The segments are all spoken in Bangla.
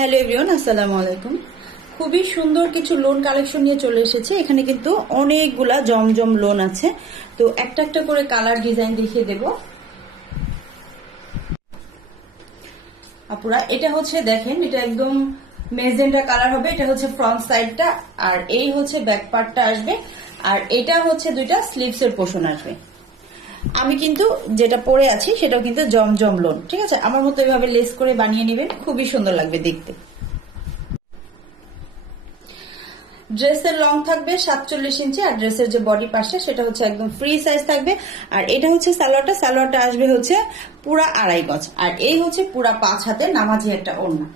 হ্যালো এভরিওয়ান, আসসালামু আলাইকুম। খুবই সুন্দর কিছু লোন কালেকশন নিয়ে চলে এসেছে। এখানে কিন্তু অনেকগুলা জমজম লোন আছে, তো একটা একটা করে কালার ডিজাইন দেখিয়ে দেব আপুরা। এটা হচ্ছে দেখেন, এটা একদম মেজেন্টা কালার হবে। এটা হচ্ছে ফ্রন্ট সাইডটা, আর এই হচ্ছে ব্যাক পার্টটা আসবে, আর এটা হচ্ছে দুইটা স্লিভস এর পোর্শন আসবে। আমি কিন্তু যেটা পরে আছি সেটাও কিন্তু জমজম লোন, ঠিক আছে। আমার মতো এভাবে লেস করে বানিয়ে নেবেন, খুবই সুন্দর লাগবে দেখতে। ড্রেসের লং থাকবে 47 ইঞ্চি, আর ড্রেসের যে বডি পাশে সেটা হচ্ছে একদম ফ্রি সাইজ থাকবে। আর এটা হচ্ছে সালোয়ারটা আসবে হচ্ছে পুরা 2.5 গজ, আর এই হচ্ছে পুরা 5 হাতে নামাজি একটা ওড়না।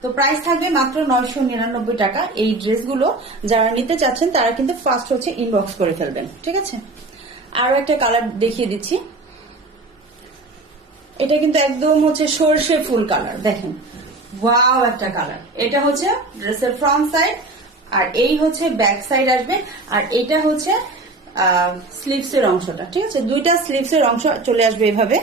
তো প্রাইস থাকবে মাত্র 999 টাকা। এই ড্রেসগুলো যারা নিতে চাচ্ছেন তারা কিন্তু ফার্স্ট হচ্ছে ইনবক্স করে ফেলবেন, ঠিক আছে। আরো একটা কালার দেখিয়ে দিচ্ছি। এটা কিন্তু একদম হচ্ছে সরষে ফুল কালার, দেখেন ওয়াও একটা কালার। এটা হচ্ছে ড্রেসের ফ্রন্ট সাইড, আর এই হচ্ছে ব্যাক সাইড আসবে, আর এটা হচ্ছে স্লিভস এর অংশটা, ঠিক আছে। দুইটা স্লিভস এর অংশ চলে আসবে এভাবে।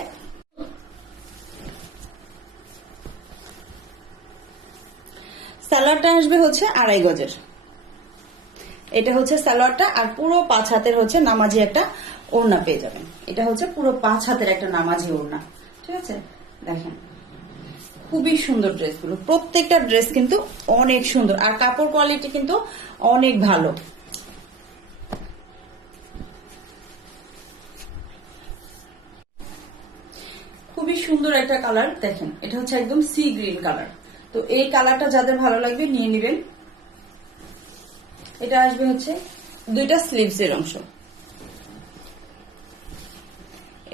সালোয়ারটা আসবে হচ্ছে 2.5 গজের। এটা হচ্ছে সালোয়ারটা, আর পুরো 5 হাতের হচ্ছে নামাজি একটা ওড়না পেয়ে যাবেন। এটা হচ্ছে পুরো 5 হাতের একটা নামাজি ওড়না, ঠিক আছে। দেখেন খুবই সুন্দর ড্রেসগুলো, প্রত্যেকটা ড্রেস কিন্তু অনেক সুন্দর, আর কাপড় কোয়ালিটি কিন্তু অনেক ভালো। খুবই সুন্দর একটা কালার, দেখেন এটা হচ্ছে একদম সি গ্রিন কালার। তো এই কালারটা যাদের ভালো লাগবে নিয়ে নেবেন। এটা আসবে হচ্ছে দুইটা স্লিভস এর অংশ।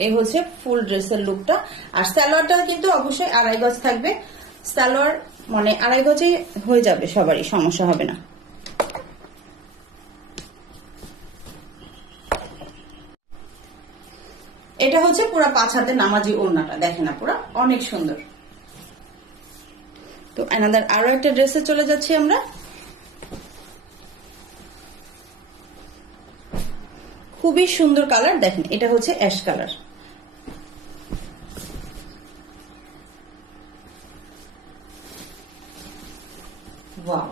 এই হচ্ছে ফুল ড্রেসের লুকটা। আর সালোয়ারটা কিন্তু অবশ্যই 2.5 গজ থাকবে। সালোয়ার মানে 2.5 গজে হয়ে যাবে, সবারই সমস্যা হবে না। এটা হচ্ছে পুরো 5 হাতের নামাজি ওড়নাটা, দেখেন না পুরো অনেক সুন্দর। তো অ্যানাদার আরো একটা ড্রেসে চলে যাচ্ছি আমরা। খুবই সুন্দর কালার, দেখেন এটা হচ্ছে অ্যাশ কালার। ওয়াও,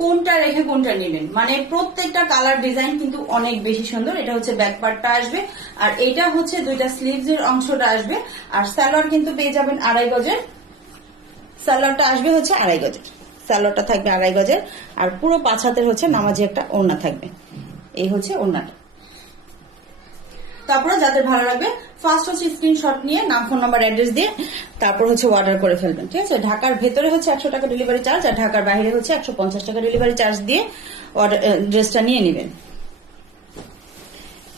কোনটা রেখে কোনটা নেবেন, মানে প্রত্যেকটা কালার ডিজাইন কিন্তু অনেক বেশি সুন্দর। এটা হচ্ছে ব্যাক পার্টটা আসবে, আর এটা হচ্ছে দুইটা স্লিভস এর অংশটা আসবে। আর সালোয়ার কিন্তু পেয়ে যাবেন 2.5 গজের। সালোয়ারটা আসবে হচ্ছে 2.5 গজের, সালোয়ারটা থাকবে 2.5 গজের, আর পুরো 5 হাতের হচ্ছে নামাজি একটা ওড়না থাকবে। এই হচ্ছে ওড়নাটা। তারপরে যাদের ভালো লাগবে ফার্স্ট হচ্ছে স্ক্রিনশট নিয়ে নাম, ফোন নাম্বার, অ্যাড্রেস দিয়ে তারপর হচ্ছে অর্ডার করে ফেলবেন, ঠিক আছে। ঢাকার ভেতরে হচ্ছে 100 টাকা ডেলিভারি চার্জ, আর ঢাকার বাইরে হচ্ছে 150 টাকা ডেলিভারি চার্জ দিয়ে ড্রেসটা নিয়ে নেবেন।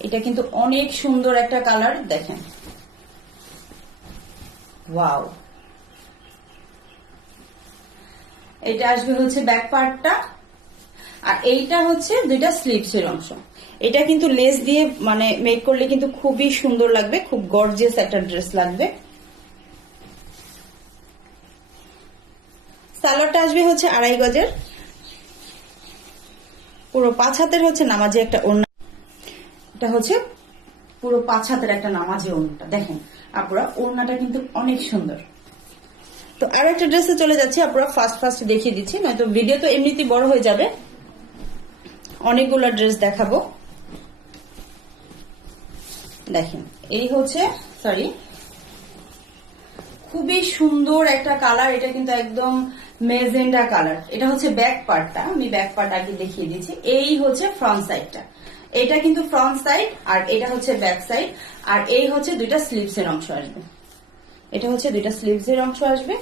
এটা কিন্তু অনেক সুন্দর একটা কালার, দেখেন ওয়াও। এটা আসবে হচ্ছে ব্যাক পার্টটা, আর এইটা হচ্ছে দুইটা স্লিভস এর অংশ। এটা কিন্তু লেস দিয়ে মানে মেক করলে কিন্তু খুবই সুন্দর লাগবে, খুব গর্জিয়াস একটা ড্রেস লাগবে। সালোয়ারটা আসবে হচ্ছে 2.5 গজের, পুরো 5 হাতের হচ্ছে নামাজি একটা ওড়না। এটা হচ্ছে পুরো 5 হাতের একটা নামাজি ওড়নাটা, দেখেন আপুরা ওড়নাটা কিন্তু অনেক সুন্দর। তো আর একটা ড্রেসে চলে যাচ্ছি আপুরা, ফার্স্ট দেখিয়ে দিচ্ছি, নয়তো ভিডিও তো এমনিতেই বড় হয়ে যাবে। অনেকগুলো ড্রেস দেখাবো, দেখেন এই হচ্ছে সরি খুবই সুন্দর একটা কালার। এটা কিন্তু একদম মেজেন্ডা কালার। এটা হচ্ছে ব্যাক পার্টটা, আমি ব্যাক পার্ট আগে দেখিয়ে দিচ্ছি। এই হচ্ছে ফ্রন্ট সাইডটা, এটা কিন্তু ফ্রন্ট সাইড, আর এটা হচ্ছে ব্যাক সাইড, আর এই হচ্ছে দুইটা স্লিভস এর অংশ আসবে। এটা হচ্ছে দুইটা স্লিভস এর অংশ আসবে,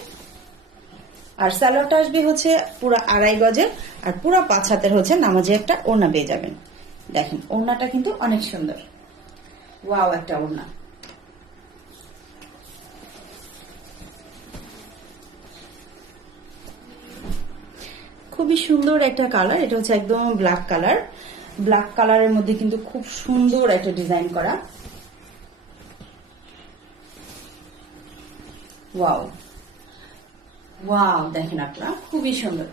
আর সালোয়ারটা আসবে হচ্ছে পুরো 2.5 গজের, আর পুরো 5 হাতের হচ্ছে নামাজি একটা ওড়না পেয়ে যাবেন। দেখেন ওড়নাটা কিন্তু অনেক সুন্দর, ওয়াও একটা ওড়না। খুবই সুন্দর একটা কালার। এটা হচ্ছে একদম ব্ল্যাক কালার, ব্ল্যাক কালারের মধ্যে কিন্তু খুব সুন্দর একটা ডিজাইন করা। ওয়াও ওয়াও, দেখেন আপনারা খুবই সুন্দর।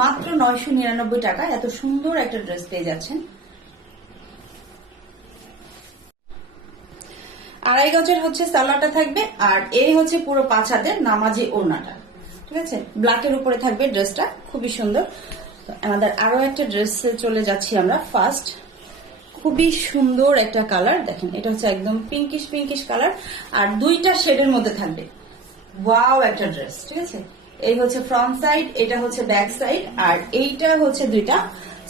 মাত্র 999 টাকা এত সুন্দর একটা ড্রেস পেয়ে যাচ্ছেন। 2.5 গজের হচ্ছে সালোয়ারটা থাকবে, আর এই হচ্ছে পুরো 5 হাতের নামাজি ওড়নাটা। ঠিক আছে, ব্ল্যাকের উপরে থাকবে ড্রেসটা, খুবই সুন্দর। আমাদের আরো একটা ড্রেসে চলে যাচ্ছি আমরা। ফার্স্ট খুবই সুন্দর একটা কালার, দেখেন এটা হচ্ছে একদম পিঙ্কিশ কালার, আর 2টা শেডের মধ্যে থাকবে। ওয়াও একটা ড্রেস। ঠিক আছে, এই হচ্ছে ফ্রন্ট সাইড, এটা হচ্ছে ব্যাক সাইড, আর এইটা হচ্ছে 2টা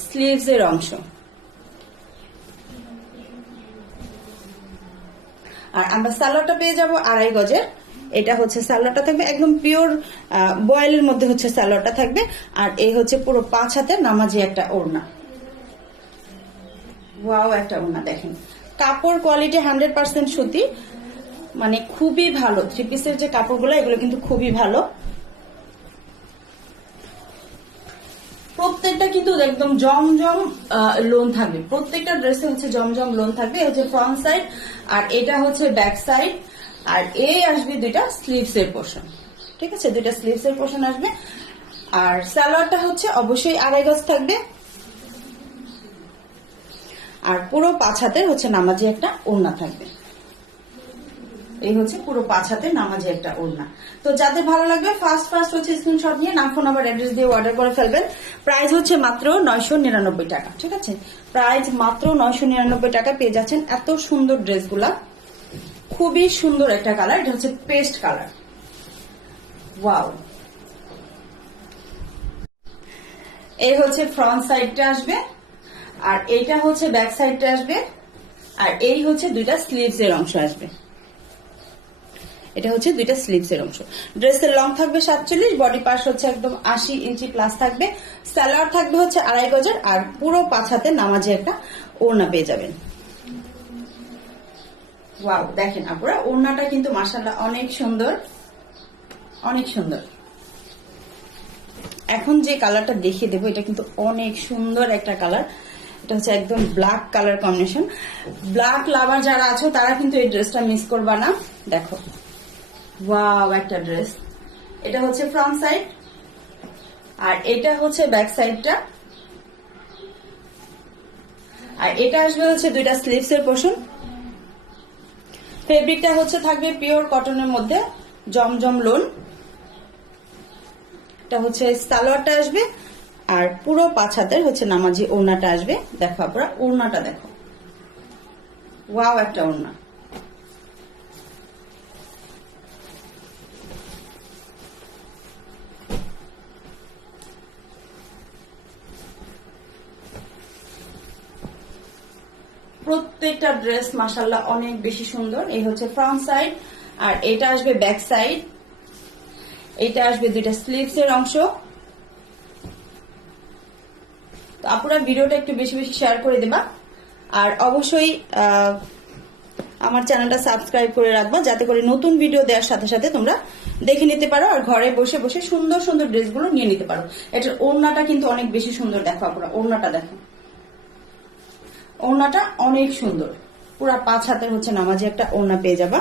স্লিভস এর অংশ। আর আমরা সালোয়ারটা পেয়ে যাব 2.5 গজের। এটা হচ্ছে সালোয়ারটা থাকবে একদম পিওর বয়েলের মধ্যে হচ্ছে সালোয়ারটা থাকবে, আর এই হচ্ছে পুরো 5 হাতের নামাজি একটা ওড়না। ওয়াও একটা ওড়না, দেখেন কাপড় কোয়ালিটি 100% সুতি, মানে খুবই ভালো। 3 পিসের যে কাপড়গুলো এগুলো কিন্তু খুবই ভালো। প্রত্যেকটা কিন্তু একদম জমজম লোন থাকবে, প্রত্যেকটা ড্রেসে হচ্ছে জমজম লোন থাকবে। এই হচ্ছে ফ্রন্ট সাইড, আর এটা হচ্ছে ব্যাক সাইড, আর এই আসবে 2টা স্লিভস এর পোর্শন। ঠিক আছে, 2টা স্লিভস এর পোর্শন আসবে। আর সালোয়ারটা হচ্ছে অবশ্যই 2.5 গজ থাকবে, আর পুরো 5 হাতের হচ্ছে নামাজি একটা ওড়না থাকবে। এই হচ্ছে পুরো 5 হাতের নামাজি একটা ওড়না। তো যাদের ভালো লাগবে ফার্স্ট হচ্ছে স্ক্রিনশট নিয়ে নাম, ফোন নাম্বার, অ্যাড্রেস দিয়ে অর্ডার করে ফেলবেন। প্রাইস হচ্ছে মাত্র 999 টাকা। ঠিক আছে, প্রাইস মাত্র 999 টাকা পেয়ে যাচ্ছেন এত সুন্দর ড্রেসগুলা। খুবই সুন্দর একটা কালার, এটা হচ্ছে পেস্ট কালার। ওয়াও, এই হচ্ছে ফ্রন্ট সাইডটা আসবে, আর এইটা হচ্ছে ব্যাক সাইডটা আসবে, আর এই হচ্ছে 2টা স্লিভস এর অংশ আসবে। এটা হচ্ছে 2টা স্লিভস এর অংশ। ড্রেসের লং থাকবে 47, বডি পার্ট হচ্ছে একদম 80 ইঞ্চি প্লাস থাকবে। সালোয়ার থাকবে হচ্ছে 2.5 গজের, আর পুরো 5 হাতে নামাজি একটা ওড়না পেয়ে যাবেন। ওয়াও, দেখেন আপুরা ওড়নাটা কিন্তু মাশাআল্লাহ অনেক সুন্দর, অনেক সুন্দর। এখন যে কালারটা দেখিয়ে দেবো এটা কিন্তু অনেক সুন্দর একটা কালার। এটা হচ্ছে একদম ব্ল্যাক কালার কম্বিনেশন। ব্ল্যাক লাভার যারা আছো তারা কিন্তু এই ড্রেসটা মিস করবা না। দেখো ওয়াও একটা ড্রেস। এটা হচ্ছে ফ্রন্ট সাইড, আর এটা হচ্ছে ব্যাক সাইডটা, আর এটা আসবে হচ্ছে 2টা স্লিভস এর পোর্শন। ফেব্রিকটা হচ্ছে থাকবে পিওর কটনের মধ্যে জমজম লোন। এটা হচ্ছে সালোয়ারটা আসবে, আর পুরো 5 হাতের হচ্ছে নামাজি ওড়নাটা আসবে। দেখো আপনারা ওড়নাটা দেখো, ওয়াও একটা ওড়না। প্রত্যেকটা ড্রেস মাশাআল্লাহ অনেক বেশি সুন্দর। এই হচ্ছে ফ্রন্ট সাইড, আর এটা আসবে ব্যাক সাইড, এটা আসবে 2টা স্লিভস এর অংশ। তো আপনারা ভিডিওটা একটু বেশি বেশি শেয়ার করে দেবা, আর অবশ্যই আমার চ্যানেলটা সাবস্ক্রাইব করে রাখবা, যাতে করে নতুন ভিডিও দেওয়ার সাথে সাথে তোমরা দেখে নিতে পারো, আর ঘরে বসে বসে সুন্দর সুন্দর ড্রেসগুলো নিয়ে নিতে পারো। এটার ওড়নাটা কিন্তু অনেক বেশি সুন্দর। দেখো আপনারা ওড়নাটা দেখো, ওড়নাটা অনেক সুন্দর। পুরা 5 হাতের হচ্ছে নামাজি একটা ওড়না পেয়ে যাবা।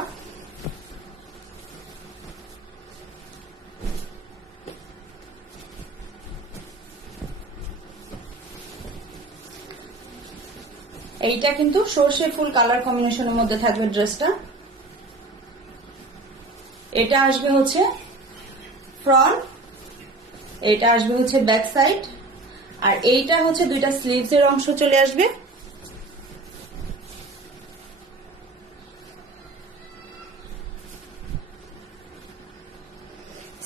এইটা কিন্তু সর্ষে ফুল কালার কম্বিনেশনের মধ্যে থাকবে ড্রেসটা। এটা আসবে হচ্ছে ফ্রন্ট, এটা আসবে হচ্ছে ব্যাক সাইড, আর এইটা হচ্ছে 2টা স্লিভস এর অংশ চলে আসবে।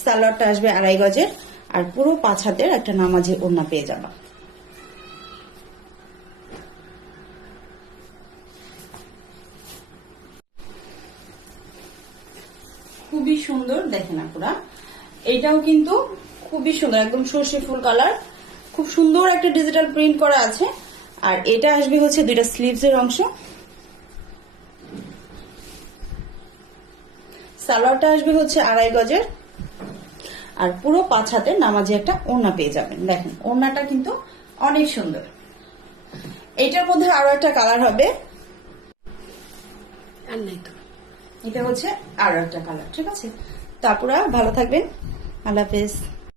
সালোয়ারটা আসবে 2.5 গজের, আর পুরো 5 হাতের একটা নামাজি ওড়না পেয়ে যাবা। খুবই সুন্দর, দেখেন আপুরা এটাও কিন্তু খুবই সুন্দর, একদম সর্ষে ফুল কালার, খুব সুন্দর একটা ডিজিটাল প্রিন্ট করা আছে। আর এটা আসবে হচ্ছে 2টা স্লিভস এর অংশ। সালোয়ারটা আসবে হচ্ছে 2.5 গজের, আর পুরো 5 হাতের নামাজি একটা ওড়না পেয়ে যাবেন। দেখেন ওড়নাটা কিন্তু অনেক সুন্দর। এটার মধ্যে আরো একটা কালার হবে, এটা হচ্ছে আরো একটা কালার। ঠিক আছে, তারপরে ভালো থাকবেন, আল্লাহ হাফেজ।